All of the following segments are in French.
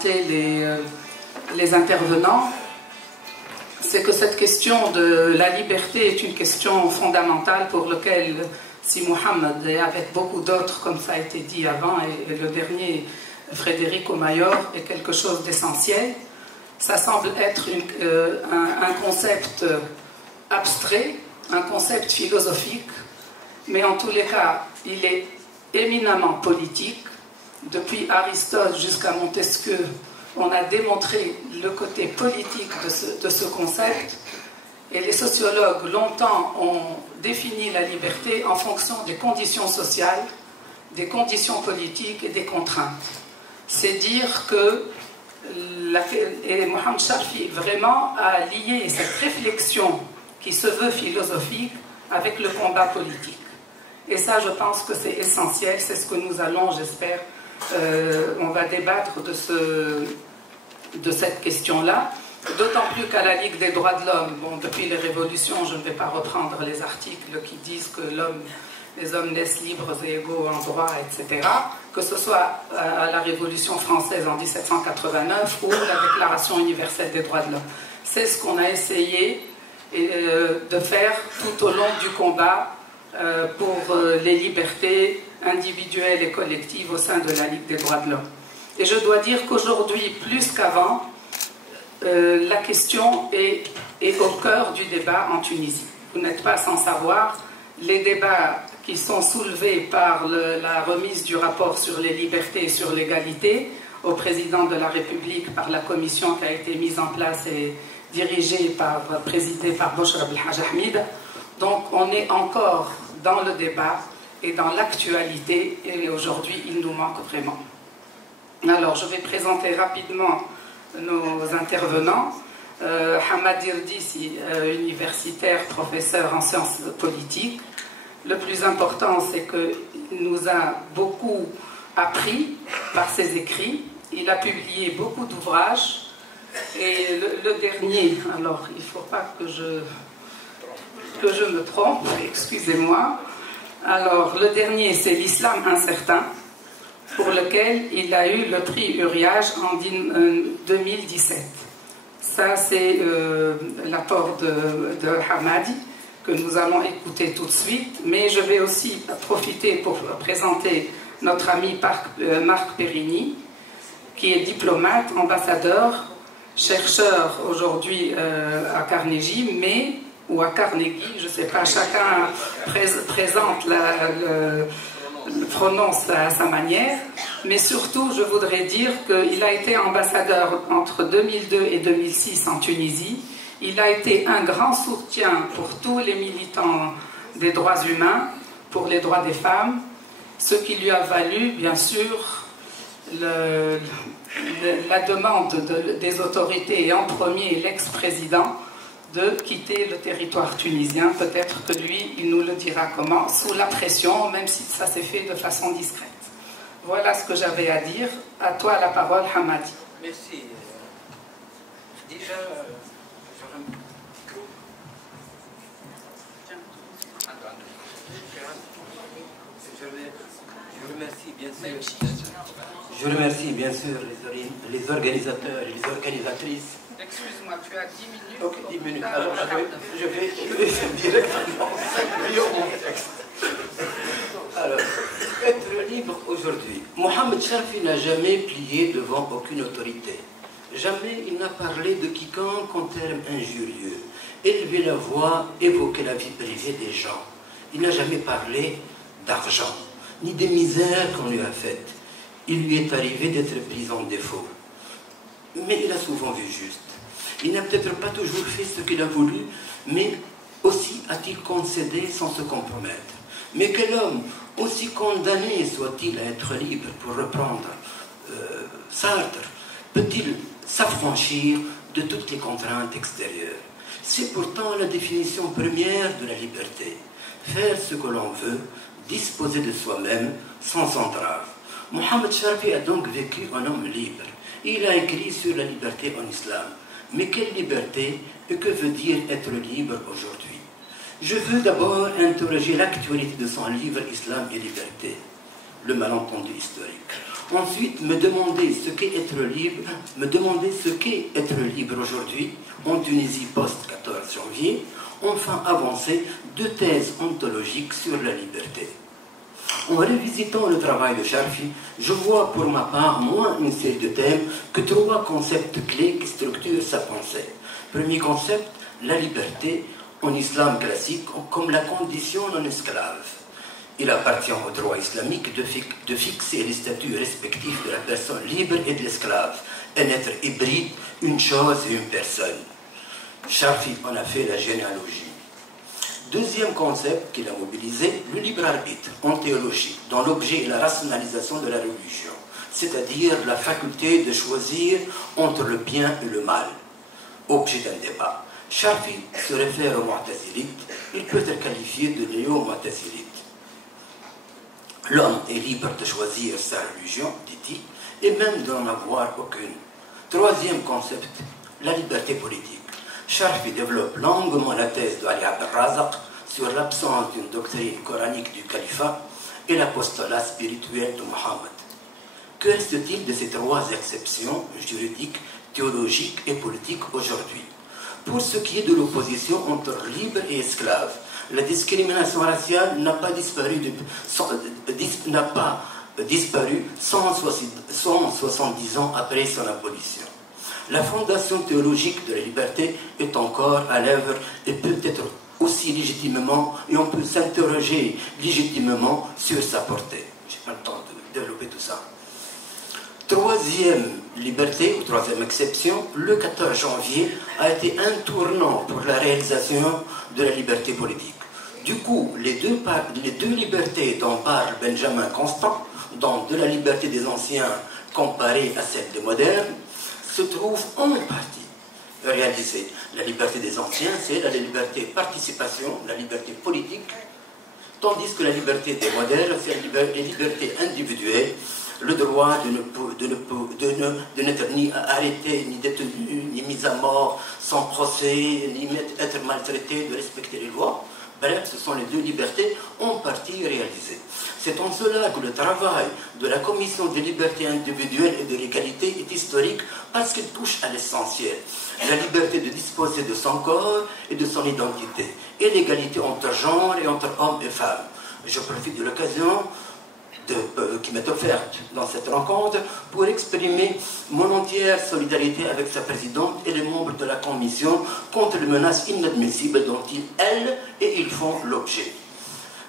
présenter les intervenants, c'est que cette question de la liberté est une question fondamentale pour laquelle Si Mohamed, et avec beaucoup d'autres, comme ça a été dit avant, et le dernier, Frédéric Mayor, est quelque chose d'essentiel. Ça semble être un concept abstrait, un concept philosophique, mais en tous les cas, il est éminemment politique. Depuis Aristote jusqu'à Montesquieu, on a démontré le côté politique de ce concept. Et les sociologues, longtemps, ont défini la liberté en fonction des conditions sociales, des conditions politiques et des contraintes. C'est dire que et Mohamed Charfi vraiment a lié cette réflexion qui se veut philosophique avec le combat politique. Et ça, je pense que c'est essentiel, c'est ce que nous allons, j'espère, on va débattre de cette question-là. D'autant plus qu'à la Ligue des droits de l'homme, bon, depuis les révolutions, je ne vais pas reprendre les articles qui disent que les hommes naissent libres et égaux en droit, etc., que ce soit à la Révolution française en 1789 ou la Déclaration universelle des droits de l'homme. C'est ce qu'on a essayé de faire tout au long du combat pour les libertés individuelles et collectives au sein de la Ligue des droits de l'homme. Et je dois dire qu'aujourd'hui, plus qu'avant, la question est au cœur du débat en Tunisie. Vous n'êtes pas sans savoir, les débats qui sont soulevés par la remise du rapport sur les libertés et sur l'égalité au président de la République par la commission qui a été mise en place et présidée par Boshra Belhaj Ahmed. Donc on est encore dans le débat et dans l'actualité, et aujourd'hui il nous manque vraiment. Alors je vais présenter rapidement nos intervenants. Hamad Irdisi, universitaire, professeur en sciences politiques. Le plus important, c'est qu'il nous a beaucoup appris par ses écrits. Il a publié beaucoup d'ouvrages. Et le dernier, alors il ne faut pas que je me trompe, excusez-moi. Alors le dernier, c'est l'Islam incertain, pour lequel il a eu le prix Uriage en 2017. Ça, c'est l'apport de Hamadi, que nous allons écouter tout de suite, mais je vais aussi profiter pour présenter notre ami Marc Perini, qui est diplomate, ambassadeur, chercheur aujourd'hui à Carnegie, ou à Carnegie, je ne sais pas, chacun présente prononce à sa manière, mais surtout je voudrais dire qu'il a été ambassadeur entre 2002 et 2006 en Tunisie. Il a été un grand soutien pour tous les militants des droits humains, pour les droits des femmes, ce qui lui a valu bien sûr la demande des autorités, et en premier l'ex-président, de quitter le territoire tunisien. Peut-être que lui, il nous le dira comment, sous la pression, même si ça s'est fait de façon discrète. Voilà ce que j'avais à dire. À toi la parole, Hamadi. Merci. Déjà, je remercie bien sûr les organisateurs et les organisatrices. Excuse-moi, tu as 10 minutes. Ok, 10 minutes. Alors, je vais directement lire mon texte. Alors, être libre aujourd'hui. Mohamed Charfi n'a jamais plié devant aucune autorité. Jamais il n'a parlé de quiconque en termes injurieux, élevé la voix, évoqué la vie privée des gens. Il n'a jamais parlé d'argent, ni des misères qu'on lui a faites. Il lui est arrivé d'être pris en défaut. Mais il a souvent vu juste. Il n'a peut-être pas toujours fait ce qu'il a voulu, mais aussi a-t-il concédé sans se compromettre. Mais quel homme, aussi condamné soit-il à être libre, pour reprendre Sartre, peut-il s'affranchir de toutes les contraintes extérieures? C'est pourtant la définition première de la liberté. Faire ce que l'on veut, disposer de soi-même, sans entrave. Mohamed Charfi a donc vécu un homme libre. Il a écrit sur la liberté en islam. Mais quelle liberté et que veut dire être libre aujourd'hui? Je veux d'abord interroger l'actualité de son livre Islam et liberté, le malentendu historique. Ensuite, me demander ce qu'est être libre aujourd'hui, en Tunisie post-14 janvier. Enfin, avancer 2 thèses ontologiques sur la liberté. En revisitant le travail de Charfi, je vois pour ma part moins une série de thèmes que 3 concepts clés qui structurent sa pensée. Premier concept, la liberté en islam classique comme la condition non esclave. Il appartient au droit islamique de fixer les statuts respectifs de la personne libre et de l'esclave, un être hybride, une chose et une personne. Charfi en a fait la généalogie. Deuxième concept qu'il a mobilisé, le libre arbitre en théologie, dont l'objet est la rationalisation de la religion, c'est-à-dire la faculté de choisir entre le bien et le mal, objet d'un débat. Charfi se réfère aux Mu'tazilites, il peut être qualifié de néo-Mu'tazilite. L'homme est libre de choisir sa religion, dit-il, et même de n'en avoir aucune. Troisième concept, la liberté politique. Charfi développe longuement la thèse de Ali Abd al-Razak sur l'absence d'une doctrine coranique du califat et l'apostolat spirituel de Mohammed. Que reste-t-il de ces 3 exceptions juridiques, théologiques et politiques aujourd'hui? Pour ce qui est de l'opposition entre libre et esclave, la discrimination raciale n'a pas disparu 170 ans après son abolition. La fondation théologique de la liberté est encore à l'œuvre et peut être aussi légitimement, et on peut s'interroger légitimement sur sa portée. Je n'ai pas le temps de développer tout ça. Troisième liberté, ou troisième exception, le 14 janvier a été un tournant pour la réalisation de la liberté politique. Du coup, les deux libertés dont parle Benjamin Constant, donc de la liberté des anciens comparée à celle des modernes, se trouvent en partie réalisées. La liberté des anciens, c'est la liberté de participation, la liberté politique, tandis que la liberté des modernes, c'est la liberté individuelle, le droit de n'être ni arrêté, ni détenu, ni mis à mort, sans procès, ni être maltraité, de respecter les lois. Bref, ce sont les 2 libertés en partie réalisées. C'est en cela que le travail de la Commission des libertés individuelles et de l'égalité est historique parce qu'il touche à l'essentiel. La liberté de disposer de son corps et de son identité, et l'égalité entre genres et entre hommes et femmes. Je profite de l'occasion qui m'est offerte dans cette rencontre pour exprimer mon entière solidarité avec sa présidente et les membres de la commission contre les menaces inadmissibles dont elles et ils font l'objet.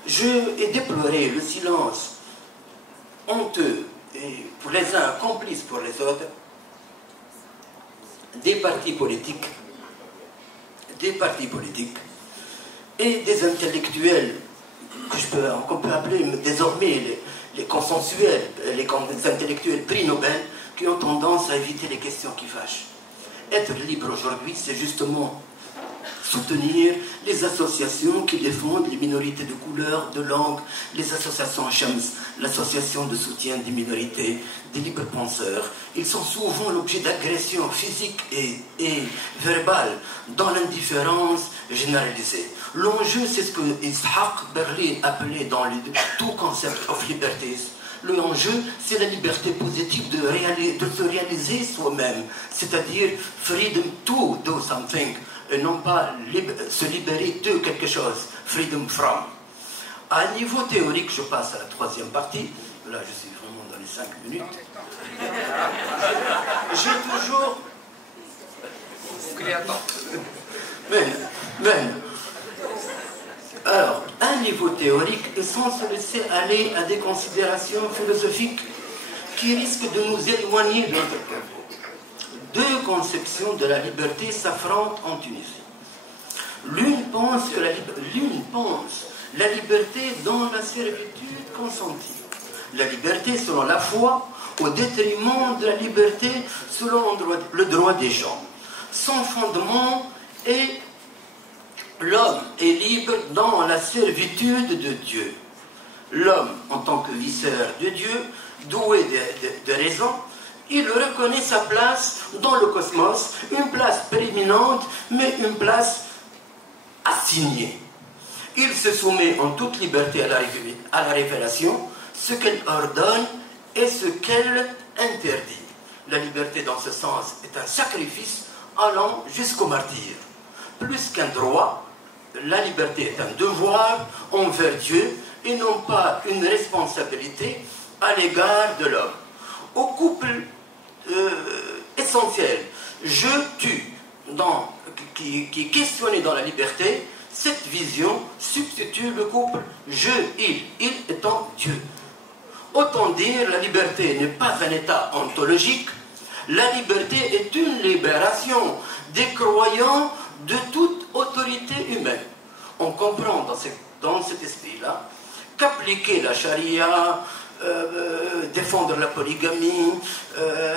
Je ai déploré le silence honteux et pour les uns complice pour les autres des partis politiques et des intellectuels qu'on peut appeler désormais les consensuels, les intellectuels prix Nobel, qui ont tendance à éviter les questions qui fâchent. Être libre aujourd'hui, c'est justement soutenir les associations qui défendent les minorités de couleur, de langue, les associations Shams, l'association de soutien des minorités, des libres penseurs. Ils sont souvent l'objet d'agressions physiques et verbales dans l'indifférence généralisée. L'enjeu, c'est ce que Ishaq Berlin appelait dans le tout concept of liberties. L'enjeu, c'est la liberté positive de se réaliser soi-même, c'est-à-dire freedom to do something, et non pas se libérer de quelque chose, freedom from. À un niveau théorique, je passe à la 3e partie, là je suis vraiment dans les 5 minutes. J'ai toujours... Alors, un niveau théorique est sans se laisser aller à des considérations philosophiques qui risquent de nous éloigner de notre propos. 2 conceptions de la liberté s'affrontent en Tunisie. L'une pense la liberté dans la servitude consentie. La liberté selon la foi au détriment de la liberté selon le droit des gens. Son fondement est l'homme est libre dans la servitude de Dieu. L'homme, en tant que visseur de Dieu, doué de raison, il reconnaît sa place dans le cosmos, une place prééminente, mais une place assignée. Il se soumet en toute liberté à la révélation, ce qu'elle ordonne et ce qu'elle interdit. La liberté, dans ce sens, est un sacrifice allant jusqu'au martyre. Plus qu'un droit, la liberté est un devoir envers Dieu et non pas une responsabilité à l'égard de l'homme. Au couple essentiel, je tue, qui est questionné dans la liberté, cette vision substitue le couple il étant Dieu. Autant dire, la liberté n'est pas un état ontologique, la liberté est une libération des croyants de toute autorité humaine. On comprend dans cet esprit-là qu'appliquer la charia, défendre la polygamie,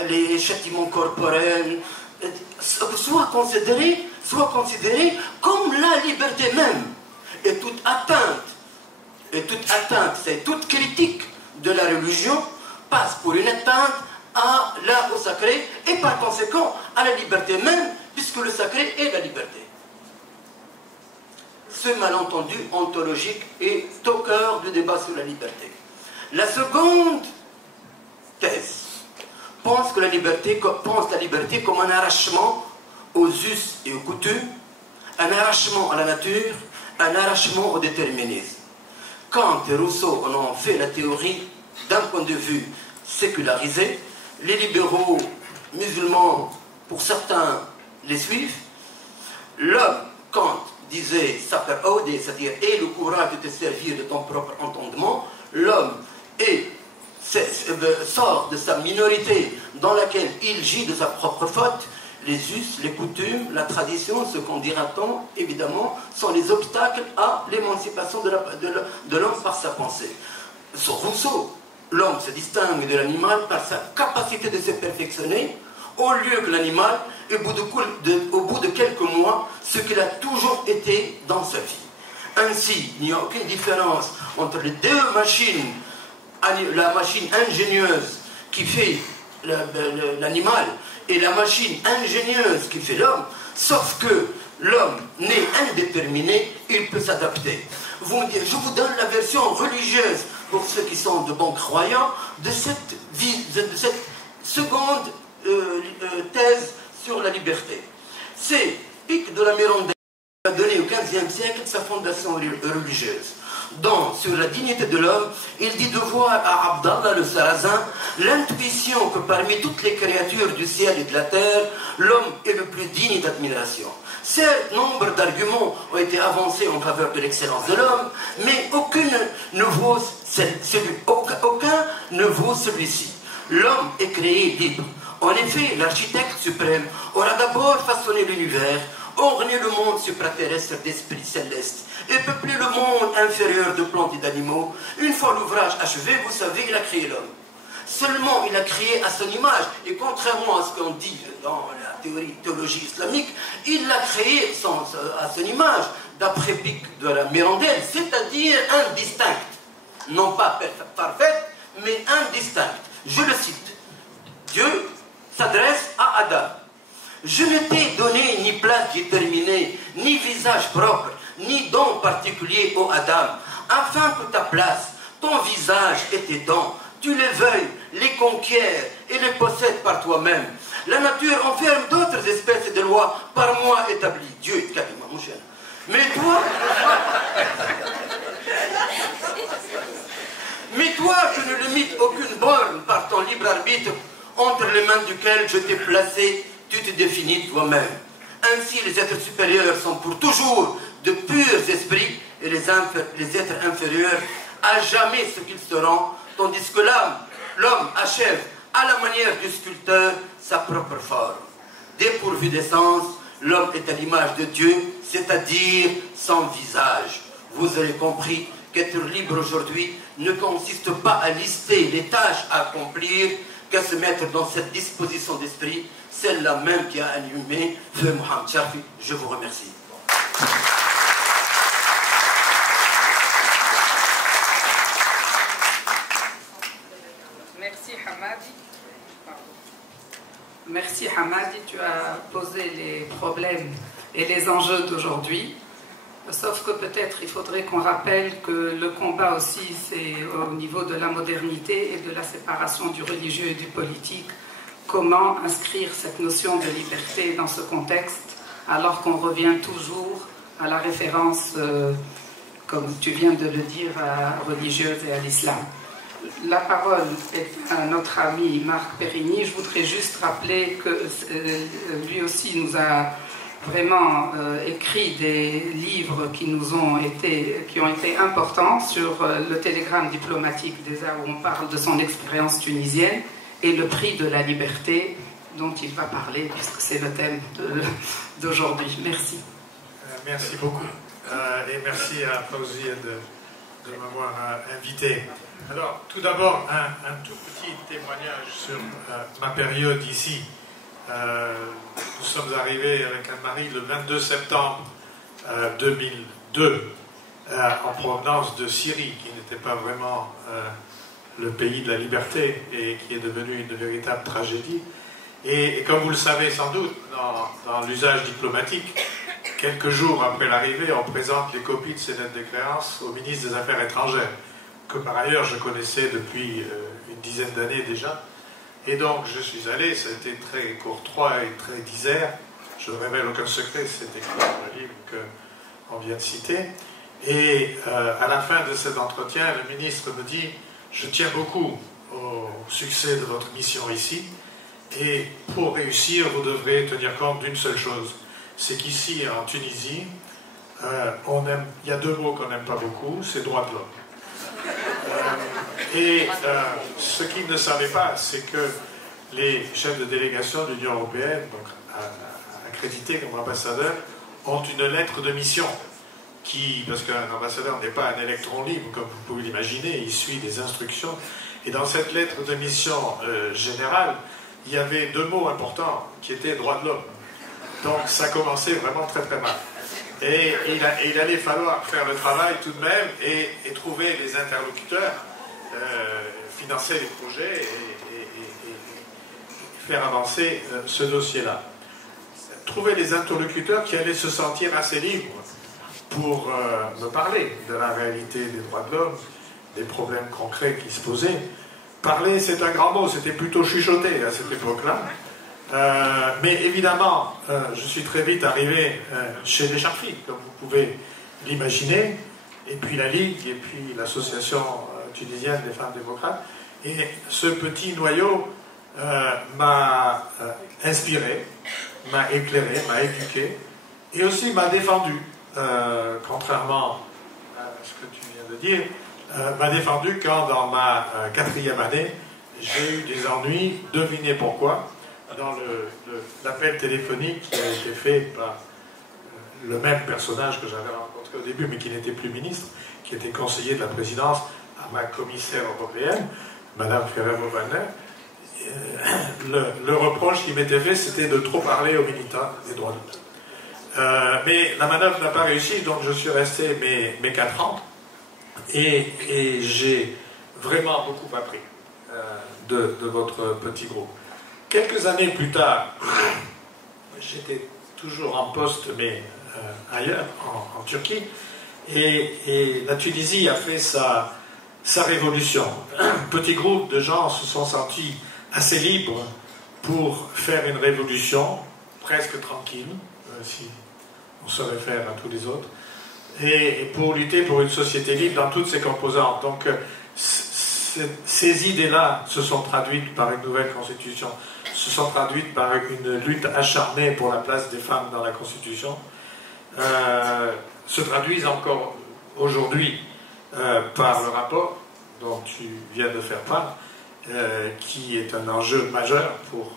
les châtiments corporels, soit considéré comme la liberté même. Et toute atteinte, c'est toute critique de la religion passe pour une atteinte au sacré et par conséquent à la liberté même, puisque le sacré est la liberté. Ce malentendu ontologique est au cœur du débat sur la liberté. La seconde thèse pense la liberté comme un arrachement aux us et aux coutumes, un arrachement à la nature, un arrachement au déterminisme. Kant et Rousseau en ont fait la théorie d'un point de vue sécularisé. Les libéraux musulmans, pour certains, les suivent. L'homme, Kant disait, c'est-à-dire aie le courage de te servir de ton propre entendement. L'homme sort de sa minorité dans laquelle il gît de sa propre faute. Les us, les coutumes, la tradition, ce qu'on dira-t-on, évidemment, sont les obstacles à l'émancipation de l'homme par sa pensée. Sur Rousseau, l'homme se distingue de l'animal par sa capacité de se perfectionner, au lieu que l'animal, au bout de quelques mois, ce qu'il a toujours été dans sa vie. Ainsi, il n'y a aucune différence entre les deux machines, la machine ingénieuse qui fait l'animal et la machine ingénieuse qui fait l'homme, sauf que l'homme né indéterminé, il peut s'adapter. Je vous donne la version religieuse, pour ceux qui sont de bons croyants, de cette seconde thèse sur la liberté. C'est Pic de la Mirandais qui a donné au XVe siècle sa fondation religieuse. Donc, sur la dignité de l'homme, il dit de voir à Abdallah le Sarrazin l'intuition que parmi toutes les créatures du ciel et de la terre, l'homme est le plus digne d'admiration. Certes, nombre d'arguments ont été avancés en faveur de l'excellence de l'homme, mais aucun ne vaut celui-ci. L'homme est créé libre. En effet, l'architecte suprême aura d'abord façonné l'univers, orné le monde supraterrestre d'esprits célestes et peuplé le monde inférieur de plantes et d'animaux. Une fois l'ouvrage achevé, vous savez, il a créé l'homme. Seulement, il a créé à son image, et contrairement à ce qu'on dit dans la théologie islamique, il l'a créé à son image, d'après Pic de la Mirandelle, c'est-à-dire indistincte. Non pas parfaite, mais indistincte. Je le cite. Dieu s'adresse à Adam. Je ne t'ai donné ni place déterminée, ni visage propre, ni don particulier, ô Adam, afin que ta place, ton visage et tes dons, tu les veuilles, les conquiers et les possèdes par toi-même. La nature enferme d'autres espèces et de lois par moi établies. Dieu est quasiment mon cher. Mais toi, je ne limite aucune borne par ton libre arbitre, entre les mains duquel je t'ai placé, tu te définis toi-même. Ainsi, les êtres supérieurs sont pour toujours de purs esprits et les êtres inférieurs à jamais ce qu'ils seront, tandis que l'homme achève à la manière du sculpteur sa propre forme. Dépourvu d'essence, l'homme est à l'image de Dieu, c'est-à-dire sans visage. Vous avez compris qu'être libre aujourd'hui ne consiste pas à lister les tâches à accomplir, qu'à se mettre dans cette disposition d'esprit, celle-là même qui a allumé feu Mohamed Charfi. Je vous remercie. Merci Hamadi. Merci Hamadi, tu as posé les problèmes et les enjeux d'aujourd'hui. Sauf que peut-être il faudrait qu'on rappelle que le combat aussi, c'est au niveau de la modernité et de la séparation du religieux et du politique. Comment inscrire cette notion de liberté dans ce contexte, alors qu'on revient toujours à la référence, comme tu viens de le dire, religieuse et à l'islam. La parole est à notre ami Marc Périgny. Je voudrais juste rappeler que lui aussi nous a vraiment écrit des livres qui ont été importants sur le télégramme diplomatique déjà, où on parle de son expérience tunisienne et le prix de la liberté dont il va parler, puisque c'est le thème d'aujourd'hui. Merci. Merci beaucoup. Et merci à Fawzi de m'avoir invité. Alors, tout d'abord, un tout petit témoignage sur ma période ici. Nous sommes arrivés avec Anne-Marie le 22 septembre 2002 en provenance de Syrie, qui n'était pas vraiment le pays de la liberté et qui est devenu une véritable tragédie. Et comme vous le savez sans doute, dans l'usage diplomatique, quelques jours après l'arrivée, on présente les copies de ces lettres de créance au ministre des Affaires étrangères, que par ailleurs je connaissais depuis une dizaine d'années déjà. Et donc je suis allé, ça a été très courtois et très disert, je ne révèle aucun secret, c'est écrit dans le livre qu'on vient de citer. Et à la fin de cet entretien, le ministre me dit « Je tiens beaucoup au succès de votre mission ici, et pour réussir, vous devrez tenir compte d'une seule chose, c'est qu'ici, en Tunisie, il y a deux mots qu'on n'aime pas beaucoup, c'est droit de l'homme. Ce qu'ils ne savaient pas, c'est que les chefs de délégation de l'Union européenne, donc accrédités comme ambassadeurs, ont une lettre de mission parce qu'un ambassadeur n'est pas un électron libre, comme vous pouvez l'imaginer, il suit des instructions. Et dans cette lettre de mission générale, il y avait deux mots importants qui étaient droit de l'homme. Donc ça commençait vraiment très très mal. Et il allait falloir faire le travail tout de même et trouver les interlocuteurs, financer les projets et faire avancer ce dossier-là. Trouver les interlocuteurs qui allaient se sentir assez libres pour me parler de la réalité des droits de l'homme, des problèmes concrets qui se posaient. Parler, c'est un grand mot, c'était plutôt chuchoter à cette époque-là. Mais évidemment, je suis très vite arrivé chez les Charfis, comme vous pouvez l'imaginer, et puis la Ligue, et puis l'association tunisienne des femmes démocrates. Et ce petit noyau m'a inspiré, m'a éclairé, m'a éduqué, et aussi m'a défendu, contrairement à ce que tu viens de dire, m'a défendu quand dans ma 4e année, j'ai eu des ennuis, devinez pourquoi, dans l'appel téléphonique qui a été fait par le même personnage que j'avais rencontré au début, mais qui n'était plus ministre, qui était conseiller de la présidence à ma commissaire européenne, Madame Ferrero-Waldner. Le reproche qui m'était fait, c'était de trop parler aux militants des droits de l'homme. Mais la manœuvre n'a pas réussi, donc je suis resté mes 4 ans, et j'ai vraiment beaucoup appris de votre petit groupe. Quelques années plus tard, j'étais toujours en poste, mais ailleurs, en Turquie, et la Tunisie a fait sa révolution. Un petit groupe de gens se sont sentis assez libres pour faire une révolution, presque tranquille, si on se réfère à tous les autres, et pour lutter pour une société libre dans toutes ses composantes. Donc, ces idées-là se sont traduites par une nouvelle constitution, se sont traduites par une lutte acharnée pour la place des femmes dans la Constitution, se traduisent encore aujourd'hui par le rapport dont tu viens de faire part, qui est un enjeu majeur pour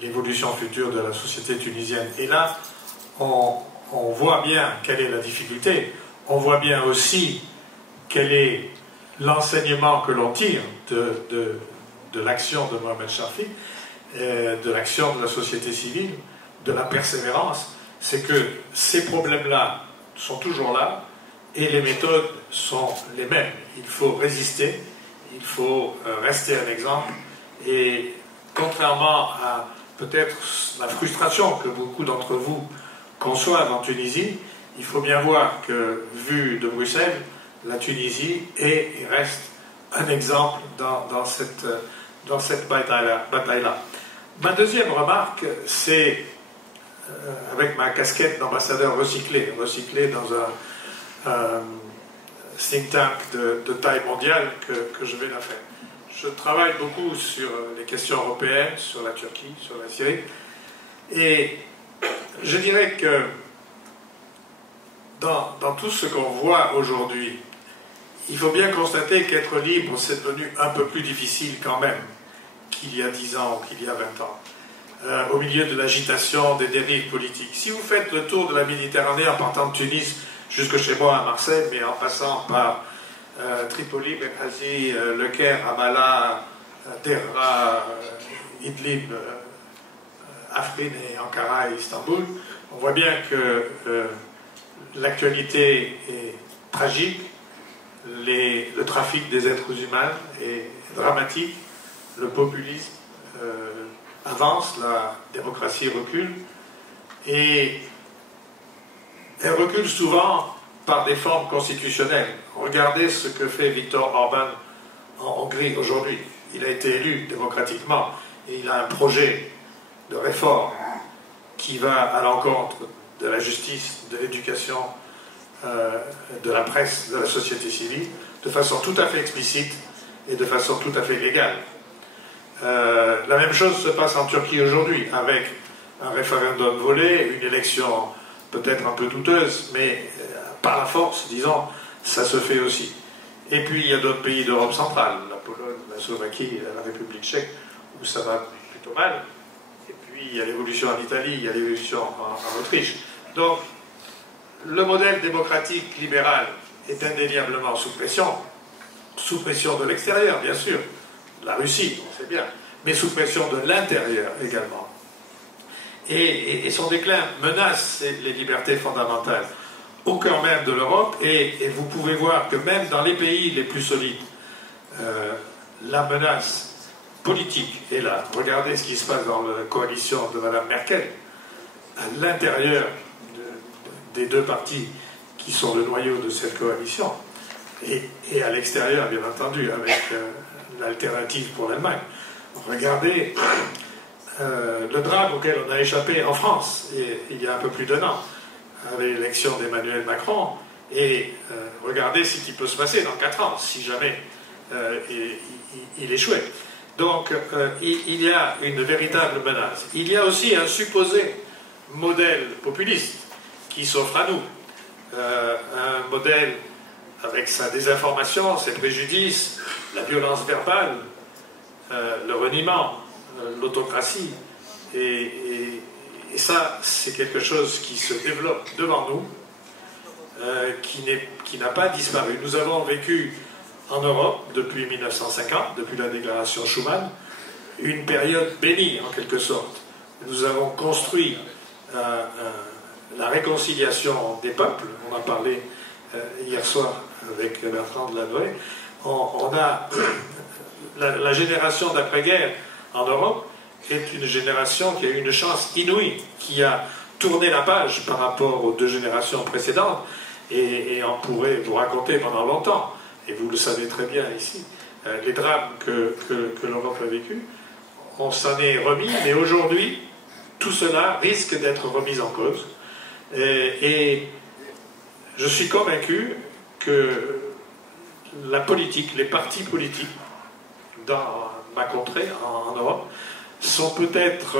l'évolution future de la société tunisienne. Et là, on voit bien quelle est la difficulté, on voit bien aussi quel est l'enseignement que l'on tire de l'action de Mohamed Charfi, de l'action de la société civile, de la persévérance, c'est que ces problèmes-là sont toujours là et les méthodes sont les mêmes. Il faut résister, il faut rester un exemple, et contrairement à peut-être la frustration que beaucoup d'entre vous conçoivent en Tunisie, il faut bien voir que, vu de Bruxelles, la Tunisie est et reste un exemple dans cette bataille-là. Ma deuxième remarque, c'est avec ma casquette d'ambassadeur recyclé dans un think tank de taille mondiale que je vais la faire. Je travaille beaucoup sur les questions européennes, sur la Turquie, sur la Syrie, et je dirais que dans tout ce qu'on voit aujourd'hui, il faut bien constater qu'être libre, c'est devenu un peu plus difficile quand même qu'il y a 10 ans ou qu'il y a 20 ans, au milieu de l'agitation, des dérives politiques. Si vous faites le tour de la Méditerranée en partant de Tunis jusque chez moi à Marseille, mais en passant par Tripoli, Benghazi, Le Caire, Ramallah, Derra, Idlib, Afrin et Ankara et Istanbul, on voit bien que l'actualité est tragique, le trafic des êtres humains est dramatique, le populisme avance, la démocratie recule, et elle recule souvent par des formes constitutionnelles. Regardez ce que fait Viktor Orban en Hongrie aujourd'hui. Il a été élu démocratiquement et il a un projet de réforme qui va à l'encontre de la justice, de l'éducation, de la presse, de la société civile, de façon tout à fait explicite et de façon tout à fait légale. La même chose se passe en Turquie aujourd'hui, avec un référendum volé, une élection peut-être un peu douteuse, mais par la force, disons, ça se fait aussi. Et puis il y a d'autres pays d'Europe centrale, la Pologne, la Slovaquie, la République tchèque, où ça va plutôt mal. Et puis il y a l'évolution en Italie, il y a l'évolution en Autriche. Donc, le modèle démocratique libéral est indéniablement sous pression de l'extérieur, bien sûr, la Russie, on sait bien, mais sous pression de l'intérieur également. Et son déclin menace les libertés fondamentales au cœur même de l'Europe, et vous pouvez voir que même dans les pays les plus solides, la menace politique est là. Regardez ce qui se passe dans la coalition de Mme Merkel, à l'intérieur des deux partis qui sont le noyau de cette coalition, et à l'extérieur, bien entendu, avec l'alternative pour l'Allemagne. Regardez le drame auquel on a échappé en France il y a un peu plus d'1 an, avec l'élection d'Emmanuel Macron, et regardez ce qui peut se passer dans 4 ans, si jamais il échouait. Donc, il y a une véritable menace. Il y a aussi un supposé modèle populiste qui s'offre à nous. Un modèle avec sa désinformation, ses préjudices, la violence verbale, le reniement, l'autocratie. Et ça, c'est quelque chose qui se développe devant nous, qui n'a pas disparu. Nous avons vécu en Europe, depuis 1950, depuis la déclaration Schuman, une période bénie, en quelque sorte. Nous avons construit la réconciliation des peuples. On a parlé hier soir avec Bertrand Delanoë. On a la génération d'après-guerre en Europe est une génération qui a eu une chance inouïe, qui a tourné la page par rapport aux 2 générations précédentes, et on pourrait vous raconter pendant longtemps, et vous le savez très bien ici, les drames que l'Europe a vécu. On s'en est remis, mais aujourd'hui, tout cela risque d'être remis en cause. Et je suis convaincu que la politique, les partis politiques dans ma contrée, en Europe, sont peut-être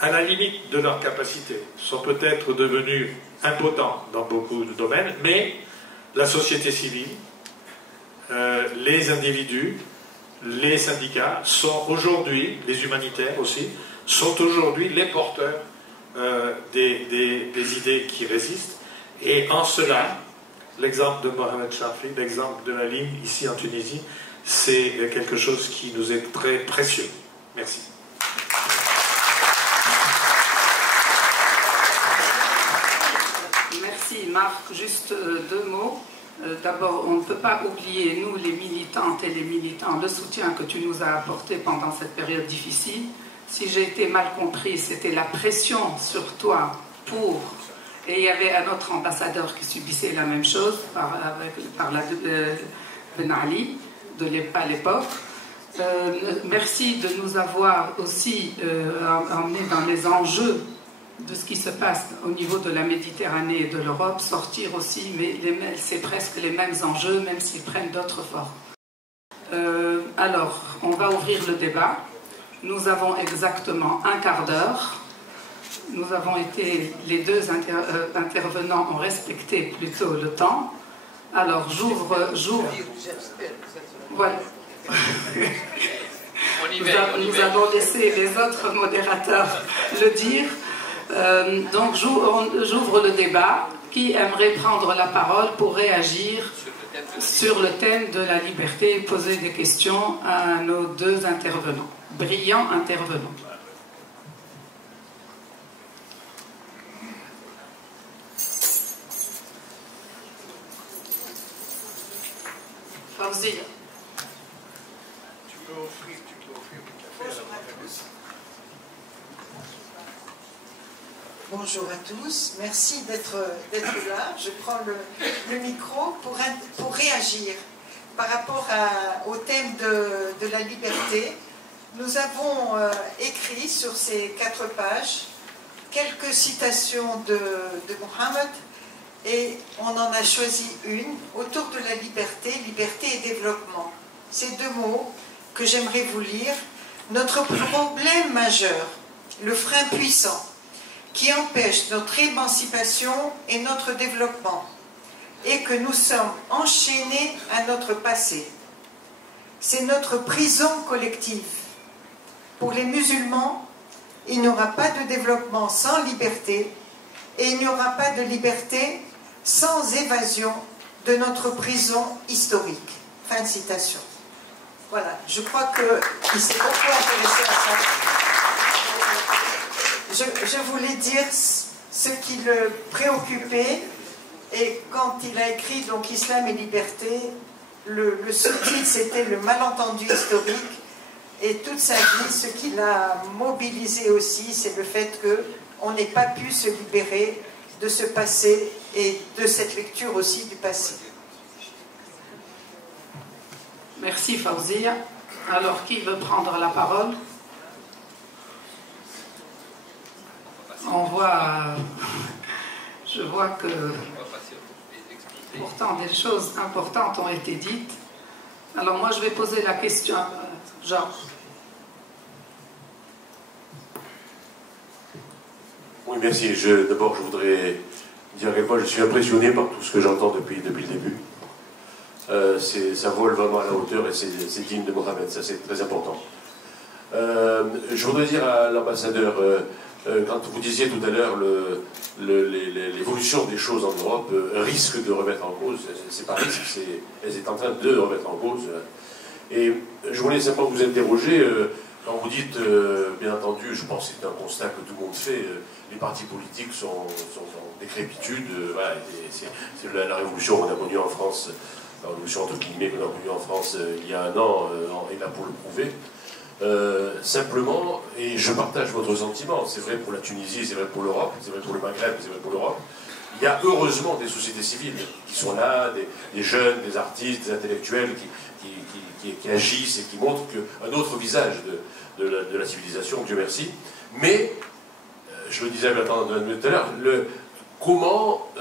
à la limite de leur capacité, sont peut-être devenus impotents dans beaucoup de domaines, mais la société civile, les individus, les syndicats sont aujourd'hui, les humanitaires aussi, sont aujourd'hui les porteurs des idées qui résistent. Et en cela, l'exemple de Mohamed Charfi, l'exemple de la Ligue ici en Tunisie, c'est quelque chose qui nous est très précieux. Merci. Merci Marc. Juste 2 mots. D'abord, on ne peut pas oublier, nous les militantes et les militants, le soutien que tu nous as apporté pendant cette période difficile. Si j'ai été mal compris, c'était la pression sur toi pour Et il y avait un autre ambassadeur qui subissait la même chose par Ben Ali à l'époque. Merci de nous avoir aussi emmenés dans les enjeux de ce qui se passe au niveau de la Méditerranée et de l'Europe, sortir aussi, mais c'est presque les mêmes enjeux, même s'ils prennent d'autres formes. Alors, on va ouvrir le débat. Nous avons exactement un quart d'heure. Nous avons été, les deux intervenants ont respecté plutôt le temps. Alors, j'ouvre. Voilà. Nous avons laissé les autres modérateurs le dire. Donc, j'ouvre le débat. Qui aimerait prendre la parole pour réagir sur le thème de la liberté et poser des questions à nos deux intervenants, brillants intervenants? Fawzia. Tu peux offrir du café à la maîtresse. Bonjour à tous, merci d'être là. Je prends le micro pour réagir par rapport au thème de la liberté. Nous avons écrit sur ces 4 pages quelques citations de Mohammed et on en a choisi une autour de la liberté, liberté et développement. Ces 2 mots que j'aimerais vous lire. Notre problème majeur, le frein puissant, qui empêche notre émancipation et notre développement, et que nous sommes enchaînés à notre passé. C'est notre prison collective. Pour les musulmans, il n'y aura pas de développement sans liberté, et il n'y aura pas de liberté sans évasion de notre prison historique. Fin de citation. Voilà, je crois qu'il s'est beaucoup intéressé à ça. Je voulais dire ce qui le préoccupait, et quand il a écrit donc Islam et liberté, le sous-titre c'était le malentendu historique, et toute sa vie, ce qui l'a mobilisé aussi, c'est le fait qu'on n'ait pas pu se libérer de ce passé et de cette lecture aussi du passé. Merci Fawzia. Alors, qui veut prendre la parole? Je vois que pourtant des choses importantes ont été dites. Alors moi je vais poser la question, Georges. Oui, merci. D'abord, je voudrais dire à quel point je suis impressionné par tout ce que j'entends depuis le début. Ça vole vraiment à la hauteur et c'est digne de Mohamed, ça c'est très important. Je voudrais dire à l'ambassadeur, quand vous disiez tout à l'heure l'évolution des choses en Europe risque de remettre en cause, c'est pas risque, elle est en train de remettre en cause. Et je voulais simplement vous interroger, quand vous dites, bien entendu, je pense que c'est un constat que tout le monde fait, les partis politiques sont en décrépitude, voilà, c'est la révolution qu'on a connue en France, la révolution entre guillemets qu'on a connue en France il y a 1 an, est là pour le prouver. Simplement, et je partage votre sentiment, c'est vrai pour la Tunisie, c'est vrai pour l'Europe, c'est vrai pour le Maghreb, c'est vrai pour l'Europe, il y a heureusement des sociétés civiles qui sont là, des jeunes, des artistes, des intellectuels qui agissent et qui montrent un autre visage de la civilisation, Dieu merci. Mais, je le disais à tout à l'heure, comment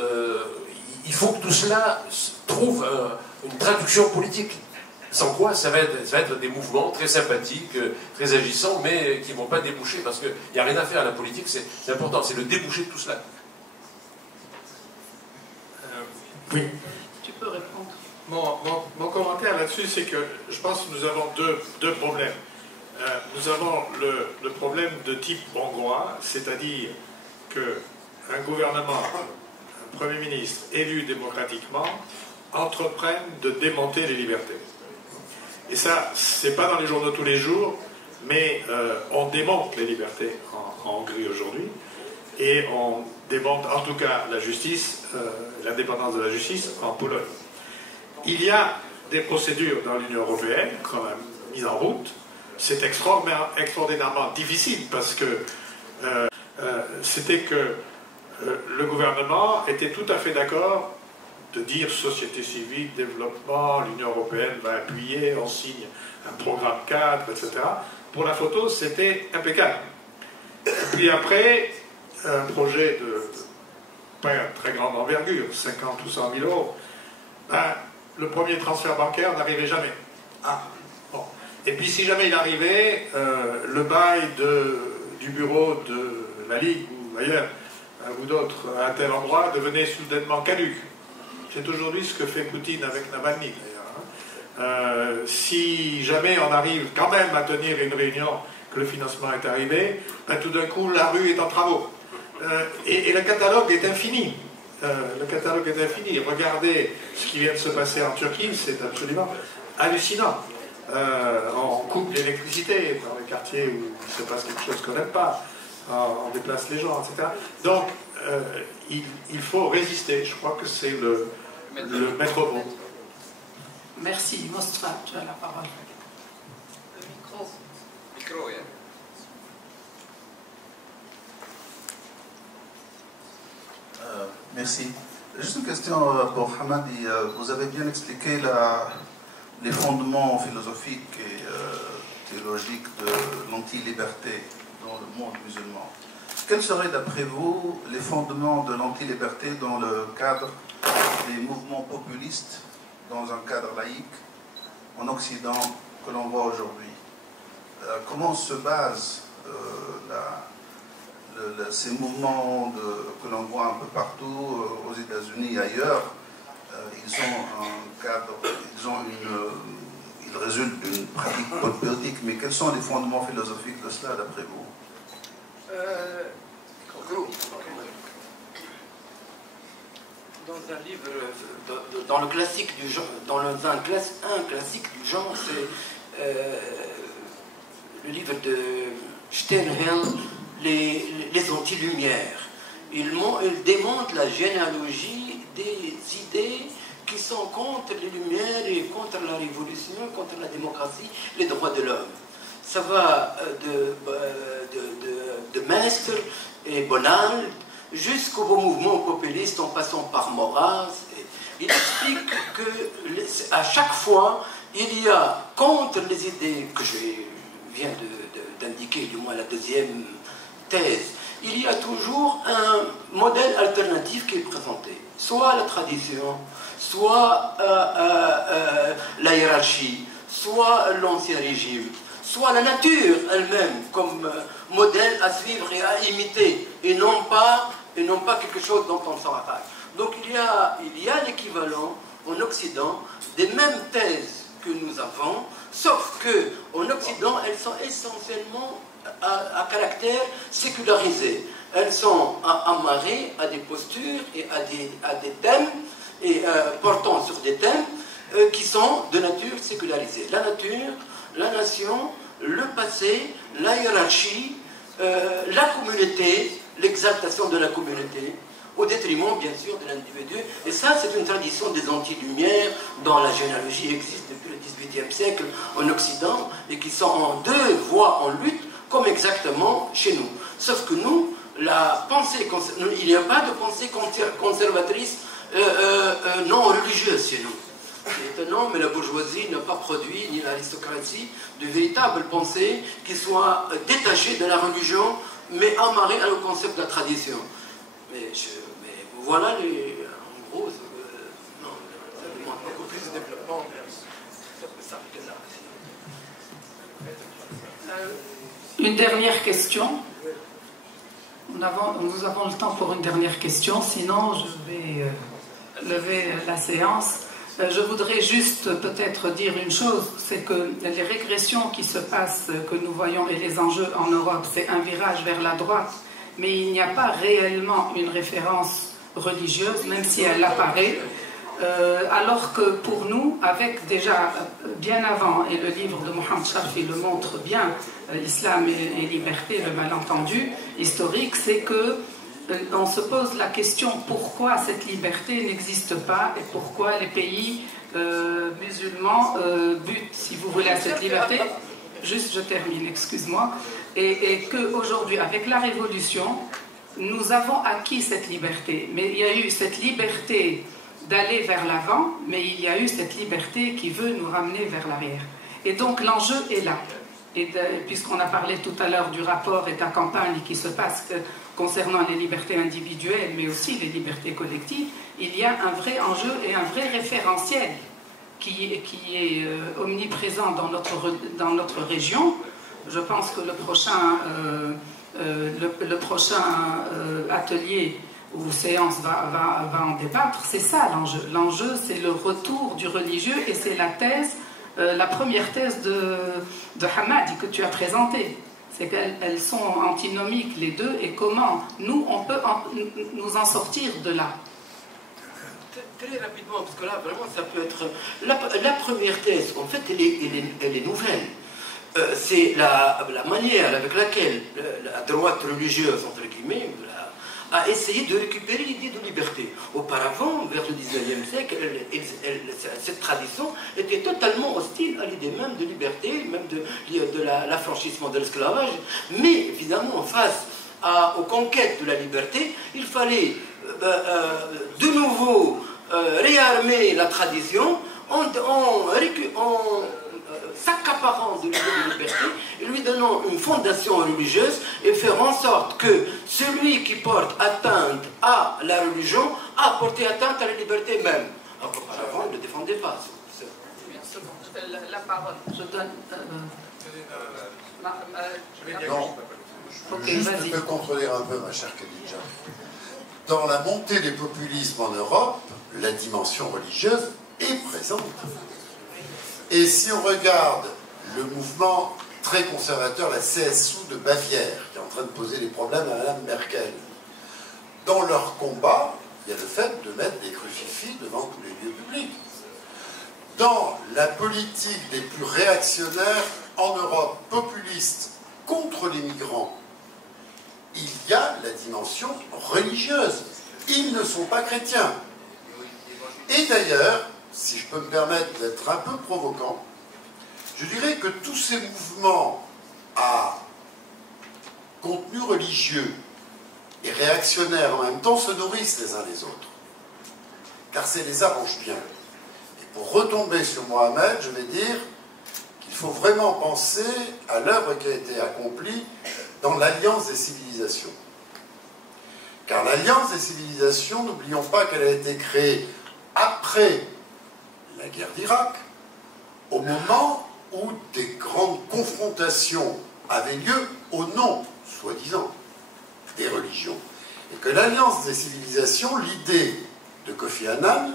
il faut que tout cela trouve une traduction politique. Sans quoi, ça va être des mouvements très sympathiques, très agissants, mais qui ne vont pas déboucher, parce qu'il n'y a rien à faire. La politique, c'est important, c'est le déboucher de tout cela. Oui. Tu peux répondre. Mon commentaire là-dessus, c'est que je pense que nous avons deux problèmes. Nous avons le problème de type hongrois, c'est-à-dire qu'un gouvernement, un Premier ministre élu démocratiquement, entreprenne de démonter les libertés. Et ça, c'est pas dans les journaux tous les jours, mais on démonte les libertés en Hongrie aujourd'hui, et on démonte en tout cas la justice, l'indépendance de la justice en Pologne. Il y a des procédures dans l'Union européenne qu'on a mises en route. C'est extraordinairement difficile parce que c'était que le gouvernement était tout à fait d'accord de dire société civile, développement, l'Union européenne va appuyer, on signe un programme cadre, etc. Pour la photo, c'était impeccable. Et puis après, un projet de pas très grande envergure, 50 ou 100 000 euros, ben, le premier transfert bancaire n'arrivait jamais. Ah, bon. Et puis si jamais il arrivait, le bail du bureau de la Ligue ou ailleurs, ou d'autres, à tel endroit, devenait soudainement caduc. C'est aujourd'hui ce que fait Poutine avec Navalny, d'ailleurs. Si jamais on arrive quand même à tenir une réunion, que le financement est arrivé, ben, tout d'un coup, la rue est en travaux. Et le catalogue est infini. Le catalogue est infini. Regardez ce qui vient de se passer en Turquie, c'est absolument hallucinant. On coupe l'électricité dans les quartiers où il se passe quelque chose qu'on n'aime pas. On déplace les gens, etc. Donc, il faut résister. Je crois que c'est le maître mot. Merci. Mostra, tu as la parole. Le micro. Micro, oui. Merci. Juste une question pour Hamadi. Vous avez bien expliqué les fondements philosophiques et théologiques de l'anti-liberté dans le monde musulman. Quels seraient d'après vous les fondements de l'anti-liberté dans le cadre des mouvements populistes, dans un cadre laïque en Occident que l'on voit aujourd'hui? Comment se basent ces mouvements que l'on voit un peu partout, aux États-Unis et ailleurs? Ils ont un cadre, ils résultent d'une pratique politique, mais quels sont les fondements philosophiques de cela d'après vous? Dans un livre, dans le classique du genre, un classique du genre, c'est le livre de Sternhell, les anti-lumières. Il démontre la généalogie des idées qui sont contre les Lumières et contre la Révolution, contre la démocratie, les droits de l'homme. Ça va de Mestre et Bonald jusqu'au mouvement populiste en passant par Maurras. Il explique qu'à chaque fois, il y a contre les idées que je viens d'indiquer, du moins la deuxième thèse, il y a toujours un modèle alternatif qui est présenté. Soit la tradition, soit la hiérarchie, soit l'ancien régime, soit la nature elle-même comme modèle à suivre et à imiter, et non pas quelque chose dont on s'en rappelle. Donc il y a l'équivalent en Occident des mêmes thèses que nous avons, sauf qu'en Occident, elles sont essentiellement à caractère sécularisé. Elles sont amarrées à des postures et à des thèmes, et portant sur des thèmes qui sont de nature sécularisée. La nature, la nation, le passé, la hiérarchie, la communauté, l'exaltation de la communauté, au détriment, bien sûr, de l'individu. Et ça, c'est une tradition des anti-lumières dont la généalogie existe depuis le XVIIIe siècle en Occident et qui sont en deux voies en lutte, comme exactement chez nous. Sauf que nous, il n'y a pas de pensée conservatrice non religieuse chez nous. C'est étonnant, mais la bourgeoisie n'a pas produit, ni l'aristocratie, de véritables pensées qui soient détachées de la religion, mais amarrées au concept de la tradition. Mais voilà, en gros, non, ça demande beaucoup plus de développement. Une dernière question. Nous avons le temps pour une dernière question, sinon je vais lever la séance. Je voudrais juste peut-être dire une chose, c'est que les régressions qui se passent, que nous voyons, et les enjeux en Europe, c'est un virage vers la droite, mais il n'y a pas réellement une référence religieuse, même si elle apparaît, alors que pour nous, avec déjà bien avant, et le livre de Mohamed Charfi le montre bien, Islam et liberté, le malentendu historique, c'est que on se pose la question pourquoi cette liberté n'existe pas et pourquoi les pays musulmans butent, si vous voulez, à cette liberté. Juste, je termine, excuse-moi. Et qu'aujourd'hui, avec la révolution, nous avons acquis cette liberté. Mais il y a eu cette liberté d'aller vers l'avant, mais il y a eu cette liberté qui veut nous ramener vers l'arrière. Et donc l'enjeu est là. Et puisqu'on a parlé tout à l'heure du rapport et de la campagne qui se passe concernant les libertés individuelles, mais aussi les libertés collectives, il y a un vrai enjeu et un vrai référentiel qui est omniprésent dans notre région. Je pense que le prochain atelier ou séance va en débattre. C'est ça l'enjeu. L'enjeu, c'est le retour du religieux et c'est la première thèse de Hamadi que tu as présentée. C'est qu'elles sont antinomiques les deux et comment nous, on peut nous en sortir de là. Très rapidement, parce que là, vraiment, ça peut être... La première thèse, en fait, elle est nouvelle. C'est la manière avec laquelle la droite religieuse, entre guillemets, a essayé de récupérer l'idée de liberté. Auparavant, vers le 19e siècle, cette tradition était totalement hostile à l'idée même de liberté, même de l'affranchissement de l'esclavage. Mais évidemment, face aux conquêtes de la liberté, il fallait de nouveau réarmer la tradition en s'accaparant de l'idée de liberté et lui donnant une fondation religieuse et faire en sorte que celui qui porte atteinte à la religion a porté atteinte à la liberté même. Alors qu'auparavant, il ne défendait pas. La parole, je donne... Non, juste te contredire un peu, ma chère Khadija. Dans la montée des populismes en Europe, la dimension religieuse est présente. Et si on regarde le mouvement très conservateur, la CSU de Bavière, qui est en train de poser des problèmes à Mme Merkel, dans leur combat, il y a le fait de mettre des crucifix devant tous les lieux publics. Dans la politique des plus réactionnaires en Europe, populistes, contre les migrants, il y a la dimension religieuse. Ils ne sont pas chrétiens. Et d'ailleurs, si je peux me permettre d'être un peu provocant, je dirais que tous ces mouvements à contenu religieux et réactionnaires en même temps se nourrissent les uns les autres. Car ça les arrange bien. Et pour retomber sur Mohamed, je vais dire qu'il faut vraiment penser à l'œuvre qui a été accomplie dans l'Alliance des civilisations. Car l'Alliance des civilisations, n'oublions pas qu'elle a été créée après la guerre d'Irak, au moment où des grandes confrontations avaient lieu au nom, soi-disant, des religions. Et que l'Alliance des civilisations, l'idée de Kofi Annan,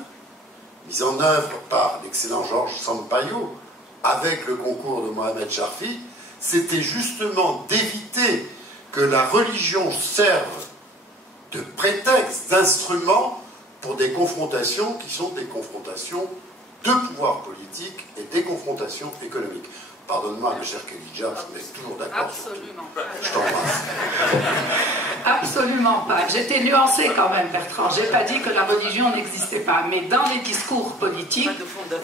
mise en œuvre par l'excellent Georges Sampaio, avec le concours de Mohamed Charfi, c'était justement d'éviter que la religion serve de prétexte, d'instrument pour des confrontations qui sont des confrontations de pouvoir politique et des confrontations économiques. Pardonne-moi, ma chère Khadija, on est toujours d'accord. Absolument. Je t'embrasse. Absolument pas. J'étais nuancée quand même, Bertrand. Je n'ai pas dit que la religion n'existait pas. Mais dans les discours politiques,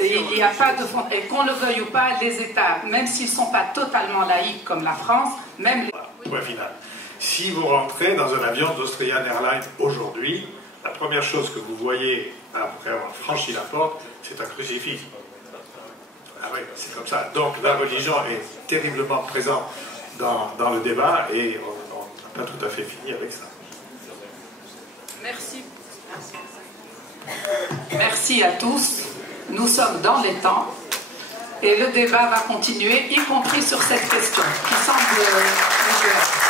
il n'y a pas de fondation. Et qu'on le veuille ou pas, les États, même s'ils ne sont pas totalement laïques comme la France, même... Point final. Si vous rentrez dans un avion d'Austrian Airlines aujourd'hui, la première chose que vous voyez après avoir franchi la porte, c'est un crucifix. Ah oui, c'est comme ça. Donc la religion est terriblement présente dans le débat et on n'a pas tout à fait fini avec ça. Merci. Merci à tous. Nous sommes dans les temps et le débat va continuer, y compris sur cette question qui semble usuelle.